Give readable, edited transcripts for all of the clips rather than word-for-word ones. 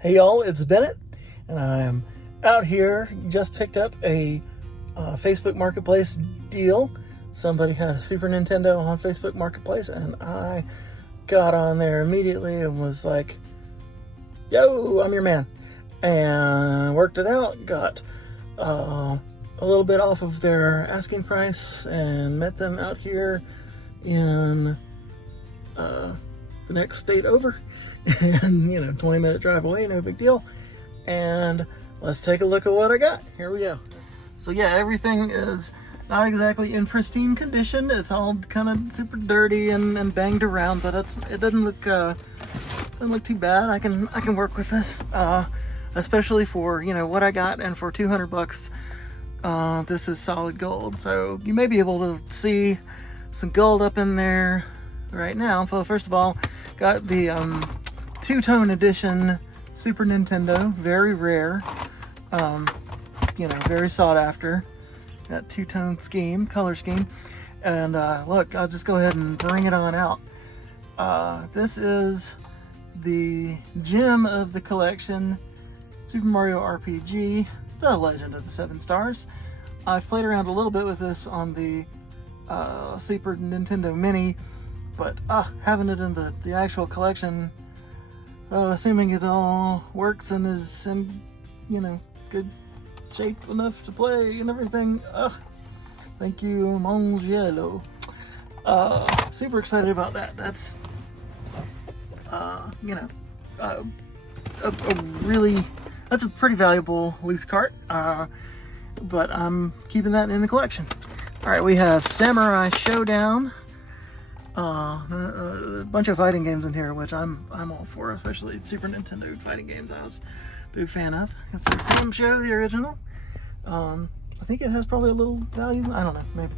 Hey y'all, it's Bennett, and I'm out here. Just picked up a Facebook Marketplace deal. Somebody had a Super Nintendo on Facebook Marketplace, and I got on there immediately and was like, yo, I'm your man. And worked it out, got a little bit off of their asking price, and met them out here in the next state over. And 20-minute drive away, no big deal. And let's take a look at what I got. Here we go. So yeah, everything is not exactly in pristine condition. It's all kind of super dirty and banged around, but it doesn't look too bad. I can work with this, especially for what I got, and for $200. This is solid gold, so you may be able to see some gold up in there right now. So first of all, got the two-tone edition Super Nintendo, very rare, very sought after. That two-tone color scheme. And look, I'll just go ahead and bring it on out. This is the gem of the collection, Super Mario RPG, The Legend of the Seven Stars. I've played around a little bit with this on the Super Nintendo Mini, but having it in the actual collection, assuming it all works and is in good shape enough to play and everything, thank you, Mongiello. Super excited about that. That's that's a pretty valuable loose cart, but I'm keeping that in the collection. All right, we have Samurai Showdown. A bunch of fighting games in here, which I'm all for, especially Super Nintendo fighting games. I was a big fan of. It's the Sam Show, the original. I think it has probably a little value. I don't know, maybe.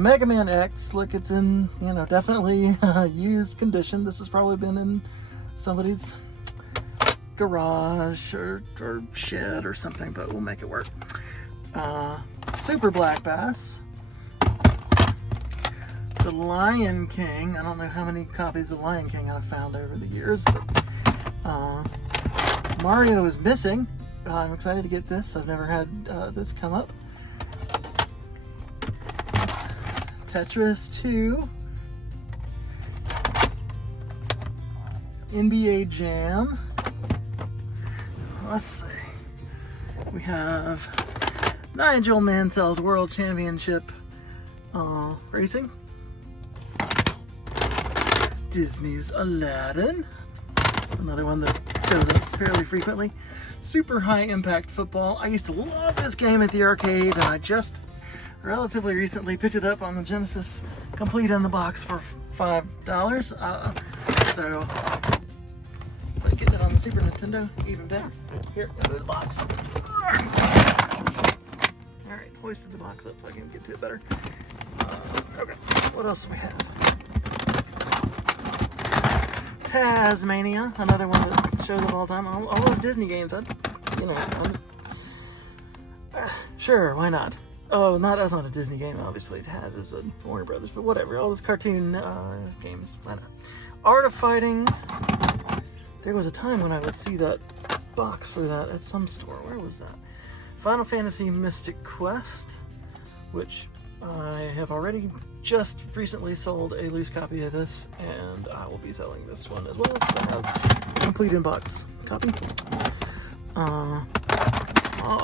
Mega Man X, look, it's in definitely used condition. This has probably been in somebody's garage or shed or something, but we'll make it work. Super Black Bass. The Lion King. I don't know how many copies of Lion King I've found over the years, but Mario is missing. I'm excited to get this. I've never had this come up. Tetris 2. NBA Jam. Let's see. We have Nigel Mansell's World Championship Racing. Disney's Aladdin, another one that shows up fairly frequently. Super High Impact Football. I used to love this game at the arcade, and I just relatively recently picked it up on the Genesis, complete in the box, for $5. So, but getting it on the Super Nintendo, even better. Here, go to the box. All right, hoisted the box up so I can get to it better. Okay, what else do we have? Tasmania, another one that shows up all the time. All those Disney games, sure, why not? Oh, that's not a Disney game, obviously. Taz is a Warner Brothers, but whatever. All those cartoon games, why not? Art of Fighting. There was a time when I would see that box for that at some store. Where was that? Final Fantasy Mystic Quest, which I have already just recently sold a loose copy of this, and I will be selling this one as well. So I have a complete in-box copy.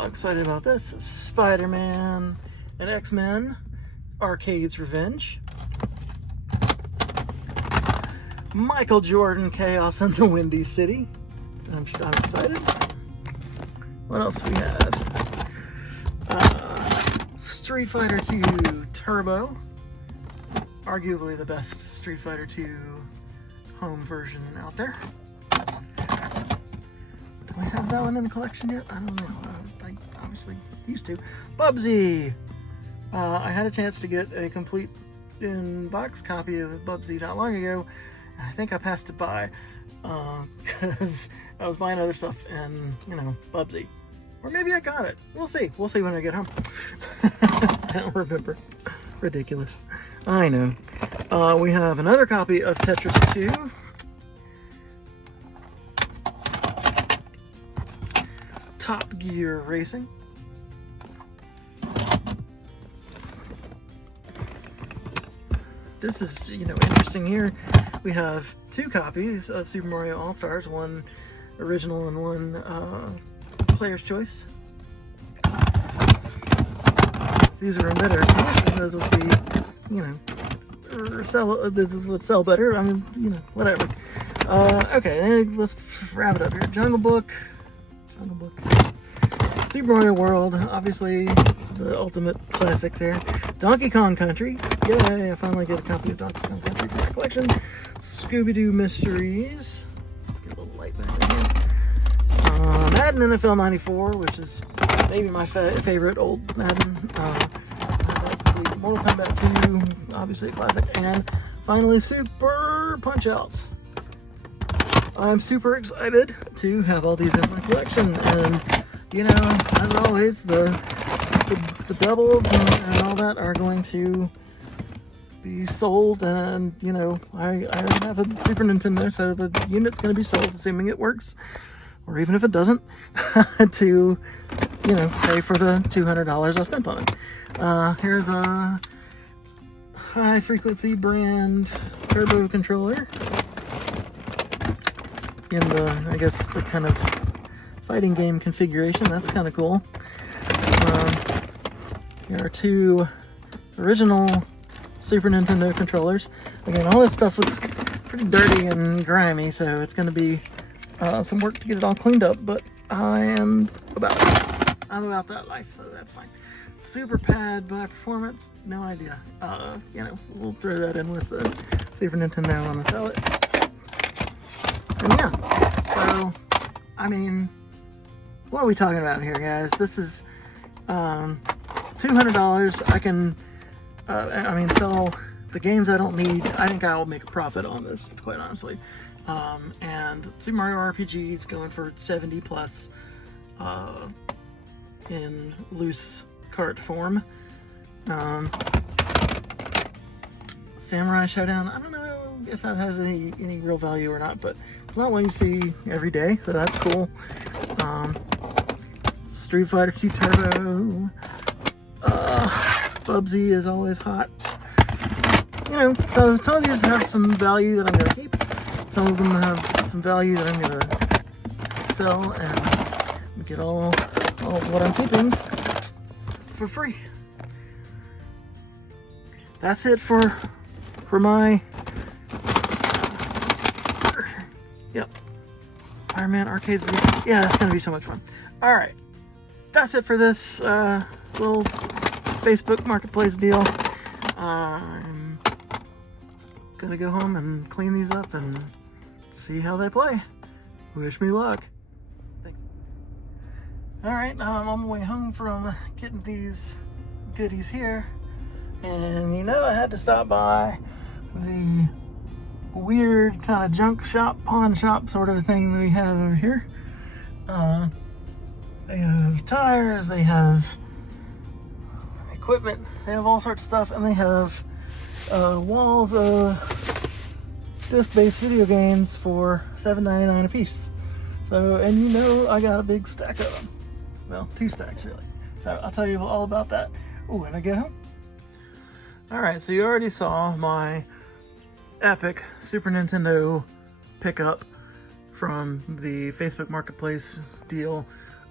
Excited about this. Spider-Man and X-Men Arcade's Revenge. Michael Jordan Chaos in the Windy City. I'm excited. What else we have? Street Fighter 2 Turbo. Arguably the best Street Fighter 2 home version out there. Do I have that one in the collection yet? I don't know. I obviously used to. Bubsy! I had a chance to get a complete in-box copy of Bubsy not long ago. I think I passed it by because I was buying other stuff and, Bubsy. Or maybe I got it. We'll see. We'll see when I get home. I don't remember. Ridiculous. I know. We have another copy of Tetris 2. Top Gear Racing. This is, interesting here. We have 2 copies of Super Mario All-Stars, one original and one player's choice. If these are in better condition, those will be, this would sell better. I mean, whatever. Okay, let's wrap it up here. Jungle Book. Super Mario World, obviously the ultimate classic there. Donkey Kong Country. Yay, I finally get a copy of Donkey Kong Country for my collection. Scooby-Doo Mysteries. Let's get a little light back in here. Madden NFL 94, which is maybe my favorite old Madden. Mortal Kombat 2, obviously a classic. And finally, Super Punch-Out! I'm super excited to have all these in my collection, and as always, the doubles and all that are going to be sold, and I have a Super Nintendo, so the unit's going to be sold, assuming it works, or even if it doesn't, to pay for the $200 I spent on it. Here's a high frequency brand turbo controller in the, I guess, the kind of fighting game configuration. That's kind of cool. Here are 2 original Super Nintendo controllers. Again, all this stuff looks pretty dirty and grimy, so it's going to be some work to get it all cleaned up, but I'm about that life, so that's fine. Super Pad by Performance, no idea. We'll throw that in with the Super Nintendo when I sell it. And yeah, so, I mean, what are we talking about here, guys? This is $200. I can, sell the games I don't need. I think I will make a profit on this, quite honestly. And Super Mario RPG is going for 70 plus in loose cart form. Samurai Showdown, I don't know if that has any real value or not, but it's not one you see every day, so that's cool. Street Fighter 2 Turbo. Bubsy is always hot. So some of these have some value that I'm going to keep. Some of them have some value that I'm going to sell and get all what I'm keeping for free. That's it for my Iron Man arcade video. Yeah, that's gonna be so much fun. All right, that's it for this little Facebook Marketplace deal. I'm gonna go home and clean these up and see how they play. Wish me luck. Thanks. All right, I'm on my way home from getting these goodies here, and I had to stop by the weird kind of junk shop, pawn shop sort of a thing that we have over here. They have tires, they have equipment, they have all sorts of stuff, and they have walls of disc-based video games for $7.99 a piece. So, and I got a big stack of them. Well, 2 stacks really. So I'll tell you all about that when I get home. All right, so you already saw my epic Super Nintendo pickup from the Facebook Marketplace deal.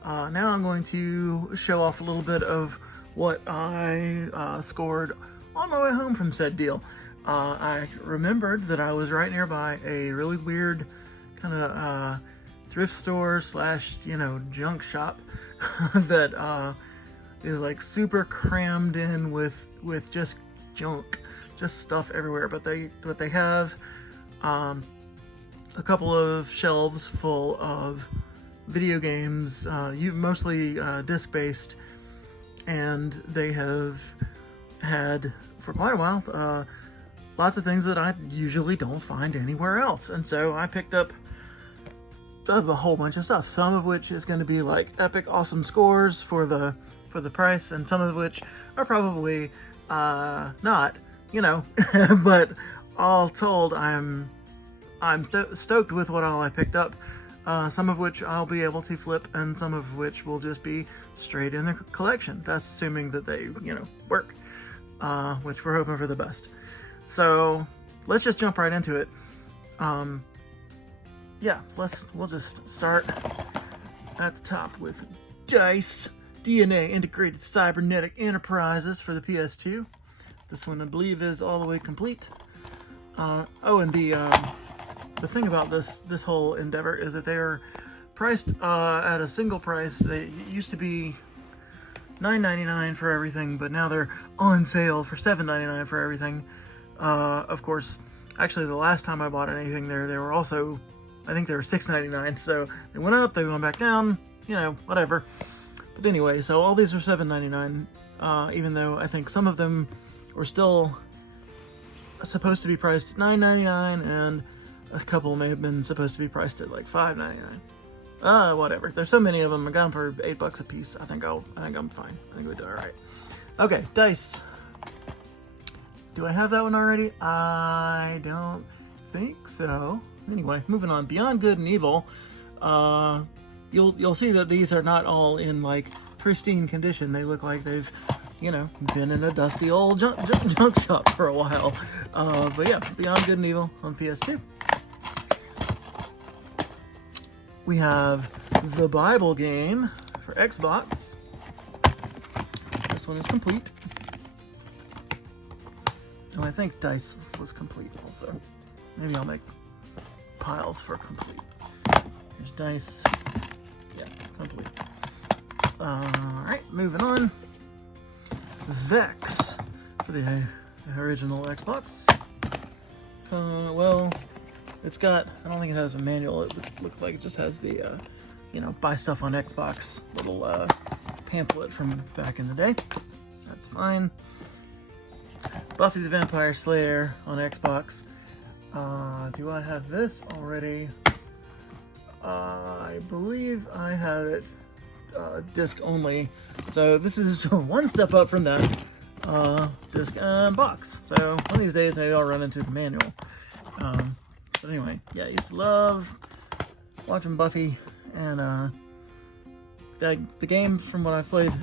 Now I'm going to show off a little bit of what I scored on my way home from said deal. I remembered that I was right nearby a really weird kind of thrift store slash junk shop that is like super crammed in with just junk, just stuff everywhere. But they have a couple of shelves full of video games, mostly disc-based, and they have had for quite a while lots of things that I usually don't find anywhere else. And so I picked up a whole bunch of stuff, some of which is going to be like epic awesome scores for the price, and some of which are probably not, but all told, I'm stoked with what all I picked up. some of which I'll be able to flip, and some of which will just be straight in the collection. That's assuming that they, work, which we're hoping for the best. So let's just jump right into it. Yeah, we'll just start at the top with DICE DNA Integrated Cybernetic Enterprises for the PS2. This one, I believe, is all the way complete. And the thing about this whole endeavor is that they are priced at a single price. They used to be $9.99 for everything, but now they're on sale for $7.99 for everything. Of course, actually, the last time I bought anything there, they were also, I think they were $6.99. So they went up, they went back down, whatever. But anyway, so all these are $7.99, even though I think some of them were still supposed to be priced at $9.99, and a couple may have been supposed to be priced at like $5.99. Whatever. There's so many of them. I got them for $8 a piece. I think I'm fine. I think we did all right. Okay, DICE. Do I have that one already? I don't think so. Anyway, moving on. Beyond Good and Evil. You'll see that these are not all in like pristine condition. They look like they've, been in a dusty old junk shop for a while. But yeah, Beyond Good and Evil on PS2. We have The Bible Game for Xbox. This one is complete. Oh, I think DICE was complete also. Maybe I'll make piles for complete. Here's DICE. Yeah, complete. Alright, moving on. Vex for the original Xbox. Well, it's got, I don't think it has a manual. It looks like it just has the, buy stuff on Xbox little pamphlet from back in the day. That's fine. Buffy the Vampire Slayer on Xbox. Do I have this already? I believe I have it disc only. So this is one step up from that disc and box. So one of these days maybe I'll run into the manual. But anyway, yeah, I used to love watching Buffy, and the game, from what I've played,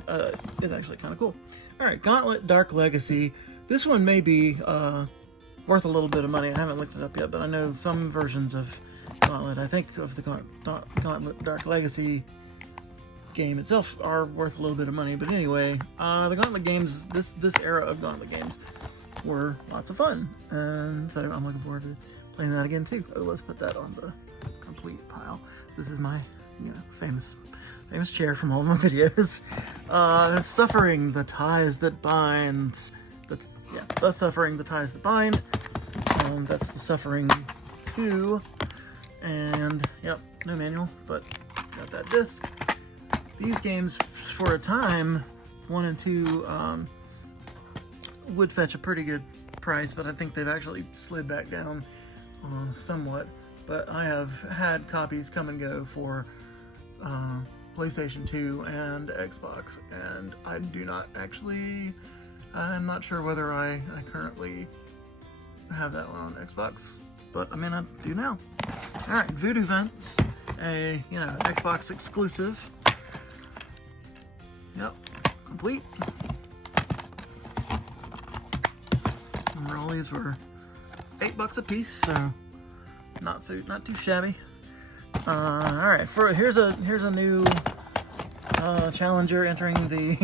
is actually kind of cool. Alright, Gauntlet Dark Legacy. This one may be worth a little bit of money. I haven't looked it up yet, but I know some versions of Gauntlet, I think of the Gauntlet Dark Legacy game itself, are worth a little bit of money. But anyway, the Gauntlet games, this era of Gauntlet games were lots of fun, and so I'm looking forward to playing that again too. Oh, let's put that on the complete pile. This is my, famous chair from all of my videos. Suffering the Ties That Bind. The Suffering the Ties That Bind. That's the Suffering 2. And, yep, no manual, but got that disc. These games, for a time, 1 and 2, would fetch a pretty good price, but I think they've actually slid back down somewhat. But I have had copies come and go for PlayStation 2 and Xbox, and I do not actually, I'm not sure whether I currently have that one on Xbox, but I mean I do now. Alright, Voodoo Vents, a Xbox exclusive. Yep, complete. And all these were $8 a piece, so not too shabby. Alright, here's a new challenger entering the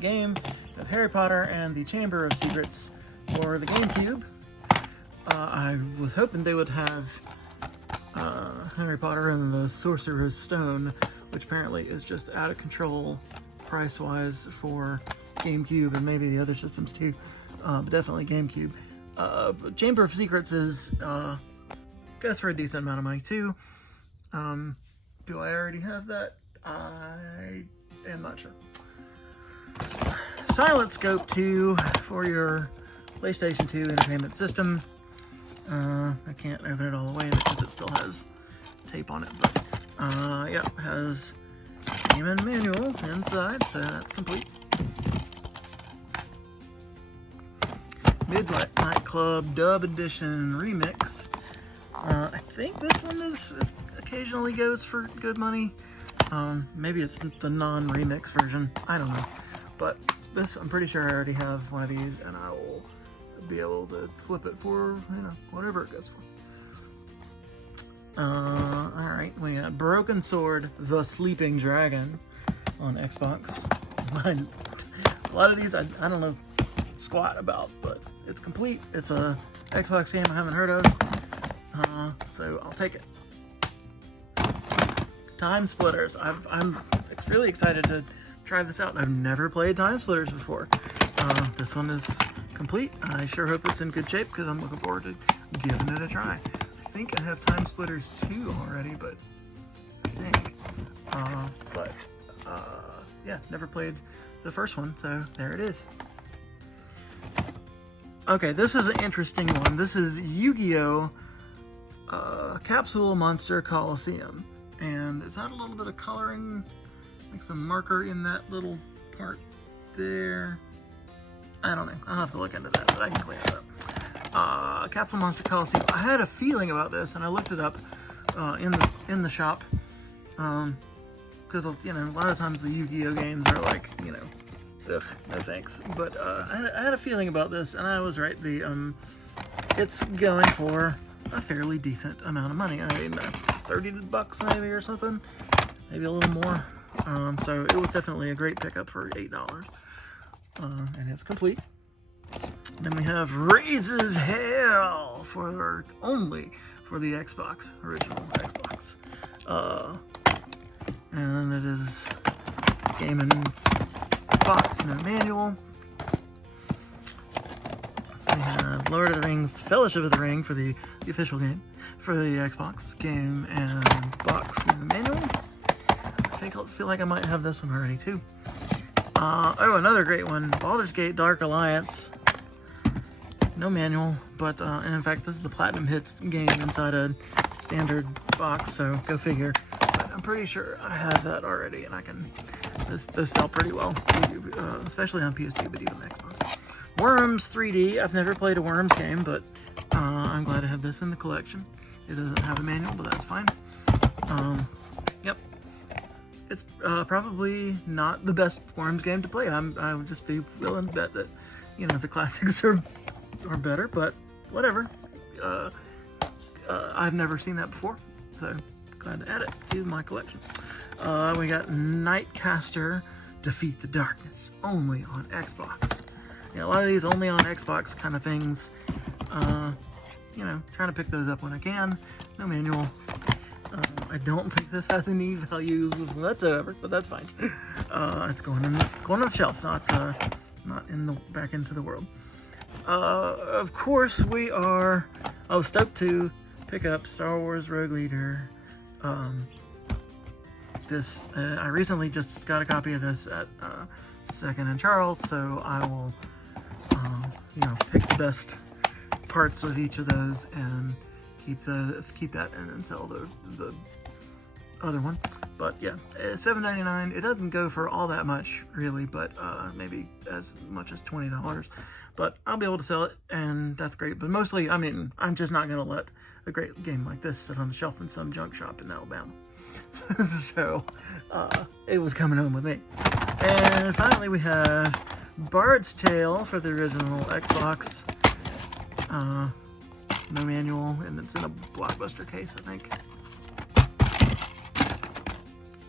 game of Harry Potter and the Chamber of Secrets for the GameCube. I was hoping they would have Harry Potter and the Sorcerer's Stone, which apparently is just out of control price-wise for GameCube and maybe the other systems too, but definitely GameCube. But Chamber of Secrets is goes for a decent amount of money too. Do I already have that? I am not sure. Silent Scope 2 for your PlayStation 2 entertainment system. I can't open it all the way because it still has tape on it, but yep, has game and manual inside, so that's complete. Midnight Club Dub Edition Remix I think this one is occasionally goes for good money. Maybe it's the non-remix version. I don't know. But this, I'm pretty sure I already have one of these, and I will be able to flip it for, you know, whatever it goes for. Alright, we got Broken Sword, The Sleeping Dragon on Xbox. A lot of these I don't know squat about, but it's complete. It's a Xbox game I haven't heard of, so I'll take it. Time Splitters. I'm really excited to try this out. I've never played Time Splitters before. This one is complete. I sure hope it's in good shape because I'm looking forward to giving it a try. I think I have Time Splitters 2 already, but I think. Yeah, never played the first one, so there it is. Okay, this is an interesting one. This is Yu-Gi-Oh! Capsule Monster Coliseum. And is that a little bit of coloring? Like some marker in that little part there? I don't know. I'll have to look into that, but I can clean it up. Capsule Monster Coliseum. I had a feeling about this, and I looked it up in the shop. Because, you know, a lot of times the Yu-Gi-Oh! Games are like, you know, ugh, no thanks. But I had a feeling about this, and I was right. It's going for a fairly decent amount of money. I mean, $30 maybe or something, maybe a little more. So it was definitely a great pickup for $8, and it's complete. Then we have Raises Hell only for the Xbox, original Xbox. And it is game in box, no manual. We have Lord of the Rings, Fellowship of the Ring for the official game for the Xbox, game and box, no manual. I feel like I might have this one already too. Oh, another great one, Baldur's Gate Dark Alliance. No manual, but and in fact, this is the Platinum Hits game inside a standard box, so go figure. But I'm pretty sure I have that already, and I can. Those sell pretty well, especially on PS2, but even Xbox. Worms 3D. I've never played a Worms game, but I'm glad to have this in the collection. It doesn't have a manual, but that's fine. Yep. It's probably not the best Worms game to play. I would just be willing to bet that, you know, the classics are better, but whatever. I've never seen that before, so glad to add it to my collection. We got Nightcaster Defeat the Darkness, only on Xbox. Yeah, a lot of these only on Xbox kind of things. You know, trying to pick those up when I can. No manual. I don't think this has any value whatsoever, but that's fine. It's going on the shelf, not back into the world. Of course, we are stoked to pick up Star Wars Rogue Leader. This I recently just got a copy of this at Second and Charles, so I will you know, pick the best parts of each of those and keep that and then sell the other one. But yeah, it's $7.99. It doesn't go for all that much really, but maybe as much as $20. But I'll be able to sell it, and that's great. But mostly, I mean, I'm just not gonna let a great game like this sit on the shelf in some junk shop in Alabama. So it was coming home with me. And finally, we have Bard's Tale for the original Xbox. No manual, and it's in a Blockbuster case, I think.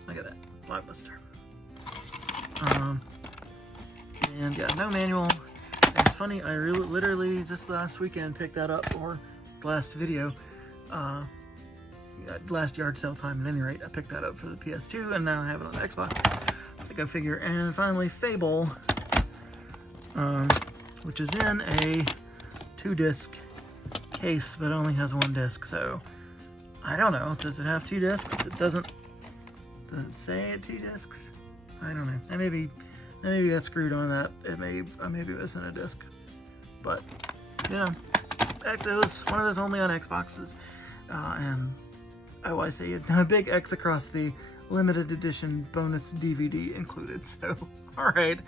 Look at that, Blockbuster. And yeah, no manual. And it's funny, I literally just last weekend picked that up, or last video, last yard sale time at any rate, I picked that up for the PS2, and now I have it on Xbox. So go figure. And finally, Fable, which is in a 2-disc case, but only has 1 disc, so I don't know. Does it have 2 discs? It doesn't. Does it say 2 discs? I don't know. I maybe got screwed on that. Maybe it was in a disc, but yeah, it was one of those only on Xboxes, and I say a big X across the limited edition bonus DVD included. So all right.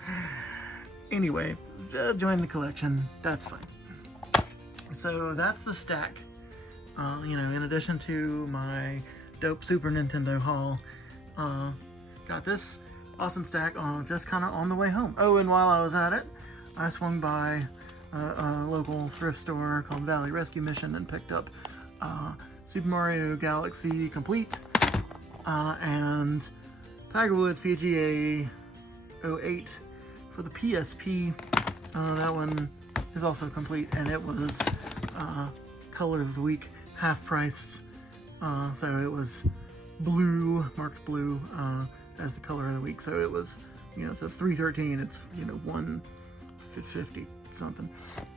Anyway, join the collection. That's fine. So that's the stack You know, in addition to my dope Super Nintendo haul, got this awesome stack just kind of on the way home. Oh, and while I was at it, I swung by a local thrift store called Valley Rescue Mission and picked up Super Mario Galaxy Complete and Tiger Woods PGA 08 for the PSP. That one is also complete, and it was color of the week, half price. So it was blue, marked blue as the color of the week. So it was, you know, so $3.13. It's, you know, $1.50 something.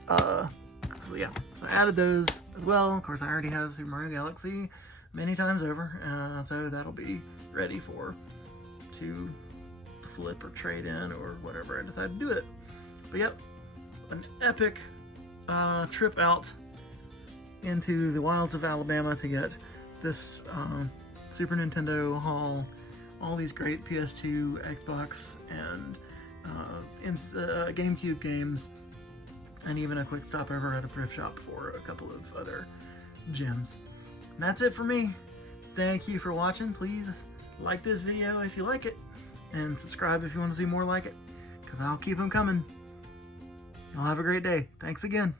So yeah, so I added those as well. Of course, I already have Super Mario Galaxy many times over, so that'll be ready to flip or trade in or whatever I decide to do with it. But yep, an epic trip out into the wilds of Alabama to get this Super Nintendo haul, all these great PS2, Xbox, and GameCube games, and even a quick stopover at a thrift shop for a couple of other gems. And that's it for me. Thank you for watching. Please like this video if you like it, and subscribe if you want to see more like it, because I'll keep them coming. Y'all have a great day. Thanks again.